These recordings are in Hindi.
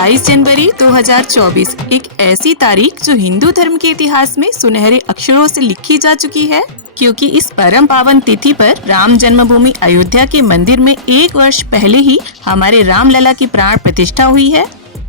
22 जनवरी 2024 एक ऐसी तारीख जो हिंदू धर्म के इतिहास में सुनहरे अक्षरों से लिखी जा चुकी है, क्योंकि इस परम पावन तिथि पर राम जन्मभूमि अयोध्या के मंदिर में 1 वर्ष पहले ही हमारे रामलला की प्राण प्रतिष्ठा हुई है।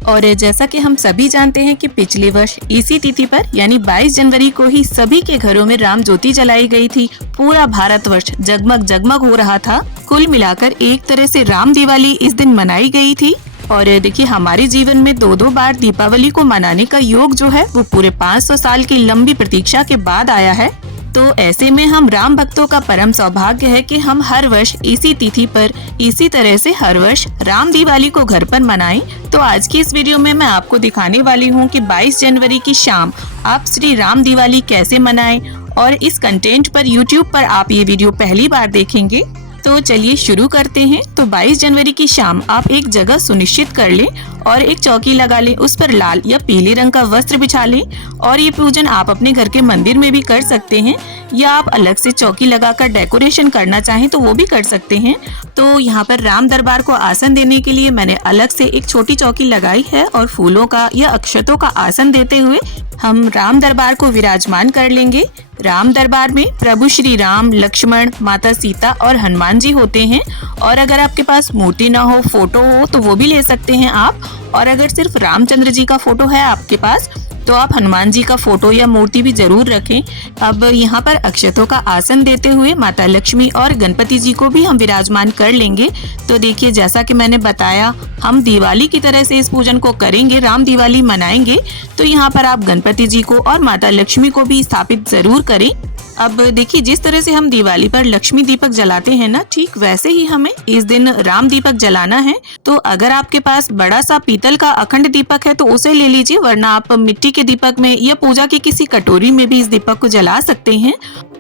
और जैसा कि हम सभी जानते हैं कि पिछले वर्ष इसी तिथि पर यानी 22 जनवरी को ही सभी के घरों में राम ज्योति जलाई गई थी। पूरा भारतवर्ष जगमग जगमग हो रहा था। कुल मिलाकर एक तरह से राम दिवाली इस दिन मनाई गई थी। और देखिए, हमारे जीवन में दो बार दीपावली को मनाने का योग जो है वो पूरे 500 साल की लंबी प्रतीक्षा के बाद आया है। तो ऐसे में हम राम भक्तों का परम सौभाग्य है कि हम हर वर्ष इसी तिथि पर इसी तरह से हर वर्ष राम दिवाली को घर पर मनाएं। तो आज की इस वीडियो में मैं आपको दिखाने वाली हूँ कि 22 जनवरी की शाम आप श्री राम दिवाली कैसे मनाएं, और इस कंटेंट पर YouTube पर आप ये वीडियो पहली बार देखेंगे। तो चलिए शुरू करते हैं। तो 22 जनवरी की शाम आप एक जगह सुनिश्चित कर लें और एक चौकी लगा लें, उस पर लाल या पीले रंग का वस्त्र बिछा लें। और ये पूजन आप अपने घर के मंदिर में भी कर सकते हैं, या आप अलग से चौकी लगाकर डेकोरेशन करना चाहें तो वो भी कर सकते हैं। तो यहाँ पर राम दरबार को आसन देने के लिए मैंने अलग से एक छोटी चौकी लगाई है, और फूलों का या अक्षतों का आसन देते हुए हम राम दरबार को विराजमान कर लेंगे। राम दरबार में प्रभु श्री राम, लक्ष्मण, माता सीता और हनुमान जी होते हैं। और अगर आपके पास मूर्ति ना हो, फोटो हो, तो वो भी ले सकते हैं आप। और अगर सिर्फ रामचंद्र जी का फोटो है आपके पास तो आप हनुमान जी का फोटो या मूर्ति भी जरूर रखें। अब यहाँ पर अक्षतों का आसन देते हुए माता लक्ष्मी और गणपति जी को भी हम विराजमान कर लेंगे। तो देखिए, जैसा कि मैंने बताया, हम दिवाली की तरह से इस पूजन को करेंगे, राम दिवाली मनाएंगे। तो यहाँ पर आप गणपति जी को और माता लक्ष्मी को भी स्थापित जरूर करें। अब देखिए, जिस तरह से हम दिवाली पर लक्ष्मी दीपक जलाते हैं ना, ठीक वैसे ही हमें इस दिन राम दीपक जलाना है। तो अगर आपके पास बड़ा सा पीतल का अखंड दीपक है तो उसे ले लीजिए, वरना आप मिट्टी के दीपक में या पूजा की किसी कटोरी में भी इस दीपक को जला सकते हैं।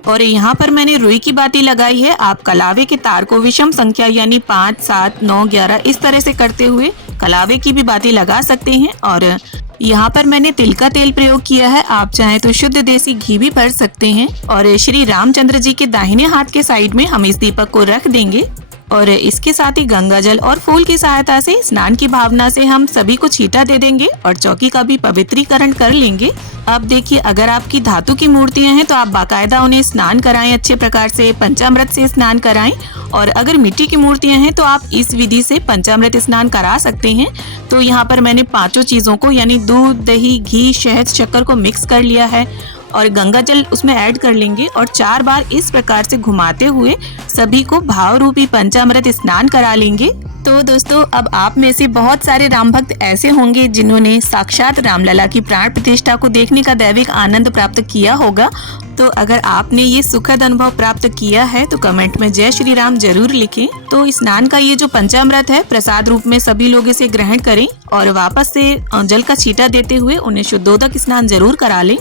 और यहाँ पर मैंने रुई की बाती लगाई है। आप कलावे के तार को विषम संख्या यानी 5, 7, 9, 11 इस तरह से करते हुए कलावे की भी बाती लगा सकते हैं। और यहाँ पर मैंने तिल का तेल प्रयोग किया है, आप चाहें तो शुद्ध देसी घी भी भर सकते हैं। और श्री रामचंद्र जी के दाहिने हाथ के साइड में हम इस दीपक को रख देंगे। और इसके साथ ही गंगा जल और फूल की सहायता से स्नान की भावना से हम सभी को छींटा दे देंगे और चौकी का भी पवित्रीकरण कर लेंगे। अब देखिए, अगर आपकी धातु की मूर्तियां हैं तो आप बाकायदा उन्हें स्नान कराएं, अच्छे प्रकार से पंचामृत से स्नान कराएं। और अगर मिट्टी की मूर्तियां हैं तो आप इस विधि से पंचामृत स्नान करा सकते हैं। तो यहाँ पर मैंने 5 चीजों को यानी दूध, दही, घी, शहद, शक्कर को मिक्स कर लिया है और गंगा जल उसमें ऐड कर लेंगे और 4 बार इस प्रकार से घुमाते हुए सभी को भाव रूपी पंचामृत स्नान करा लेंगे। तो दोस्तों, अब आप में से बहुत सारे राम भक्त ऐसे होंगे जिन्होंने साक्षात रामलला की प्राण प्रतिष्ठा को देखने का दैविक आनंद प्राप्त किया होगा। तो अगर आपने ये सुखद अनुभव प्राप्त किया है तो कमेंट में जय श्री राम जरूर लिखें। तो स्नान का ये जो पंचामृत है, प्रसाद रूप में सभी लोग इसे ग्रहण करें और वापस से जल का छींटा देते हुए उन्हें शुद्धोदक स्नान जरूर करा लें।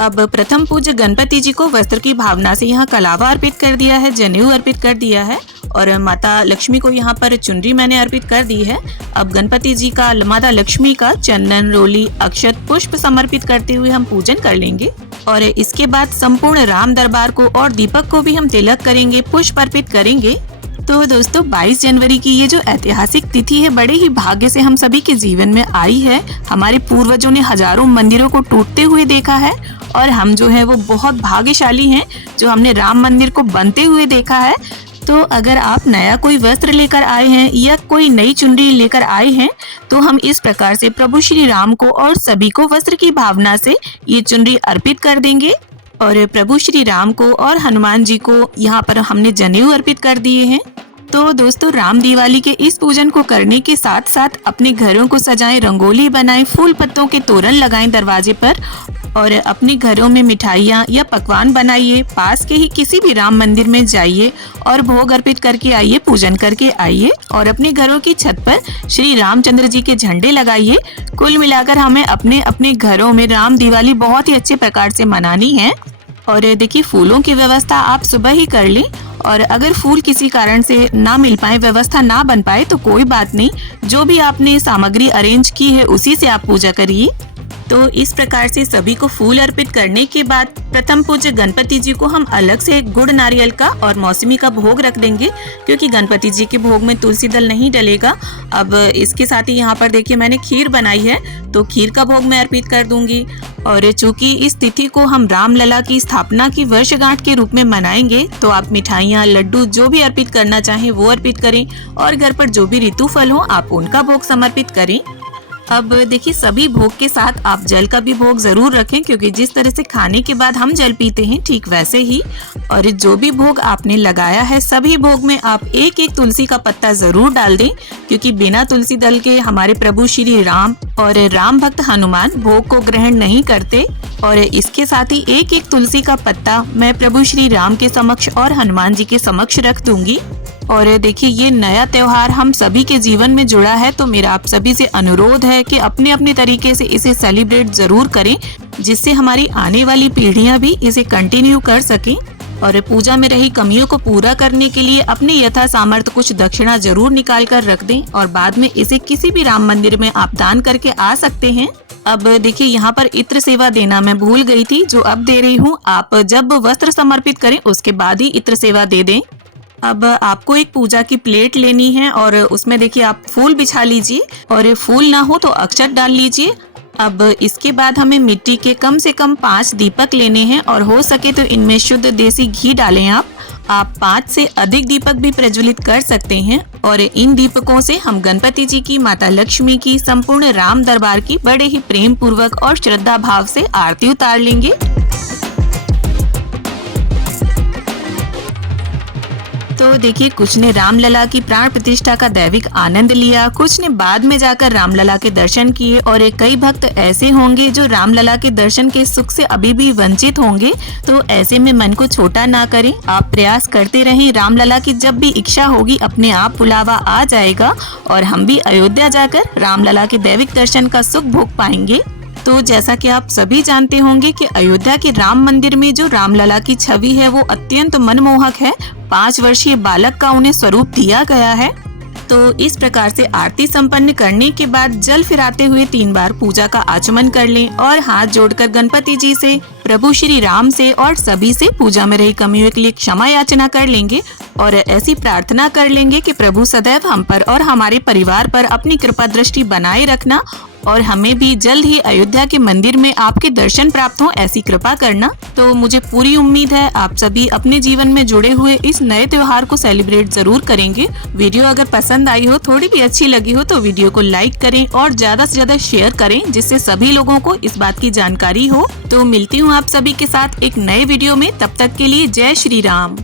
अब प्रथम पूज्य गणपति जी को वस्त्र की भावना से यहाँ कलावा अर्पित कर दिया है, जनेऊ अर्पित कर दिया है, और माता लक्ष्मी को यहाँ पर चुनरी मैंने अर्पित कर दी है। अब गणपति जी का, माता लक्ष्मी का चंदन, रोली, अक्षत, पुष्प समर्पित करते हुए हम पूजन कर लेंगे। और इसके बाद संपूर्ण राम दरबार को और दीपक को भी हम तिलक करेंगे, पुष्प अर्पित करेंगे। तो दोस्तों, 22 जनवरी की ये जो ऐतिहासिक तिथि है, बड़े ही भाग्य से हम सभी के जीवन में आई है। हमारे पूर्वजों ने हजारों मंदिरों को टूटते हुए देखा है और हम जो है वो बहुत भाग्यशाली हैं जो हमने राम मंदिर को बनते हुए देखा है। तो अगर आप नया कोई वस्त्र लेकर आए हैं या कोई नई चुनरी लेकर आए हैं तो हम इस प्रकार से प्रभु श्री राम को और सभी को वस्त्र की भावना से ये चुनरी अर्पित कर देंगे। और प्रभु श्री राम को और हनुमान जी को यहाँ पर हमने जनेऊ अर्पित कर दिए हैं। तो दोस्तों, राम दिवाली के इस पूजन को करने के साथ साथ अपने घरों को सजाएं, रंगोली बनाएं, फूल पत्तों के तोरण लगाएं दरवाजे पर, और अपने घरों में मिठाइयाँ या पकवान बनाइए। पास के ही किसी भी राम मंदिर में जाइए और भोग अर्पित करके आइए, पूजन करके आइए, और अपने घरों की छत पर श्री रामचंद्र जी के झंडे लगाइए। कुल मिलाकर हमें अपने अपने घरों में राम दिवाली बहुत ही अच्छे प्रकार से मनानी है। और देखिए, फूलों की व्यवस्था आप सुबह ही कर लें, और अगर फूल किसी कारण से ना मिल पाए, व्यवस्था ना बन पाए तो कोई बात नहीं, जो भी आपने सामग्री अरेंज की है उसी से आप पूजा करिए। तो इस प्रकार से सभी को फूल अर्पित करने के बाद प्रथम पूज्य गणपति जी को हम अलग से गुड़ नारियल का और मौसमी का भोग रख देंगे, क्योंकि गणपति जी के भोग में तुलसी दल नहीं डलेगा। अब इसके साथ ही यहाँ पर देखिए मैंने खीर बनाई है, तो खीर का भोग मैं अर्पित कर दूंगी। और चूंकि इस तिथि को हम रामलला की स्थापना की वर्षगांठ के रूप में मनाएंगे, तो आप मिठाइयाँ, लड्डू जो भी अर्पित करना चाहें वो अर्पित करें और घर पर जो भी ऋतु फल हो आप उनका भोग समर्पित करें। अब देखिए सभी भोग के साथ आप जल का भी भोग जरूर रखें, क्योंकि जिस तरह से खाने के बाद हम जल पीते हैं ठीक वैसे ही। और जो भी भोग आपने लगाया है सभी भोग में आप एक एक तुलसी का पत्ता जरूर डाल दें, क्योंकि बिना तुलसी दल के हमारे प्रभु श्री राम और राम भक्त हनुमान भोग को ग्रहण नहीं करते। और इसके साथ ही एक एक तुलसी का पत्ता मैं प्रभु श्री राम के समक्ष और हनुमान जी के समक्ष रख दूंगी। और देखिए ये नया त्योहार हम सभी के जीवन में जुड़ा है, तो मेरा आप सभी से अनुरोध है कि अपने अपने तरीके से इसे सेलिब्रेट जरूर करें, जिससे हमारी आने वाली पीढ़ियां भी इसे कंटिन्यू कर सकें। और पूजा में रही कमियों को पूरा करने के लिए अपने यथा सामर्थ्य कुछ दक्षिणा जरूर निकाल कर रख दें और बाद में इसे किसी भी राम मंदिर में आप दान करके आ सकते हैं। अब देखिए यहाँ पर इत्र सेवा देना मैं भूल गई थी, जो अब दे रही हूँ। आप जब वस्त्र समर्पित करें उसके बाद ही इत्र सेवा दे दें। अब आपको एक पूजा की प्लेट लेनी है और उसमें देखिए आप फूल बिछा लीजिए, और फूल ना हो तो अक्षत डाल लीजिए। अब इसके बाद हमें मिट्टी के कम से कम 5 दीपक लेने हैं और हो सके तो इनमें शुद्ध देसी घी डालें। आप 5 से अधिक दीपक भी प्रज्वलित कर सकते हैं। और इन दीपकों से हम गणपति जी की, माता लक्ष्मी की, संपूर्ण राम दरबार की बड़े ही प्रेम पूर्वक और श्रद्धा भाव से आरती उतार लेंगे। तो देखिए कुछ ने रामलला की प्राण प्रतिष्ठा का दैविक आनंद लिया, कुछ ने बाद में जाकर रामलला के दर्शन किए, और कई भक्त ऐसे होंगे जो रामलला के दर्शन के सुख से अभी भी वंचित होंगे। तो ऐसे में मन को छोटा ना करें, आप प्रयास करते रहें। रामलला की जब भी इच्छा होगी अपने आप बुलावा आ जाएगा और हम भी अयोध्या जाकर रामलला के दैविक दर्शन का सुख भोग पाएंगे। तो जैसा कि आप सभी जानते होंगे कि अयोध्या के राम मंदिर में जो रामलला की छवि है वो अत्यंत मनमोहक है। 5 वर्षीय बालक का उन्हें स्वरूप दिया गया है। तो इस प्रकार से आरती संपन्न करने के बाद जल फिराते हुए 3 बार पूजा का आचमन कर लें और हाथ जोड़कर गणपति जी से, प्रभु श्री राम से और सभी से पूजा में रही कमियों के लिए क्षमा याचना कर लेंगे और ऐसी प्रार्थना कर लेंगे कि प्रभु सदैव हम पर और हमारे परिवार पर अपनी कृपा दृष्टि बनाए रखना और हमें भी जल्द ही अयोध्या के मंदिर में आपके दर्शन प्राप्त हो, ऐसी कृपा करना। तो मुझे पूरी उम्मीद है आप सभी अपने जीवन में जुड़े हुए इस नए त्योहार को सेलिब्रेट जरूर करेंगे। वीडियो अगर पसंद आई हो, थोड़ी भी अच्छी लगी हो तो वीडियो को लाइक करें और ज्यादा से ज्यादा शेयर करें, जिससे सभी लोगों को इस बात की जानकारी हो। तो मिलती हूँ आप सभी के साथ एक नए वीडियो में, तब तक के लिए जय श्री राम।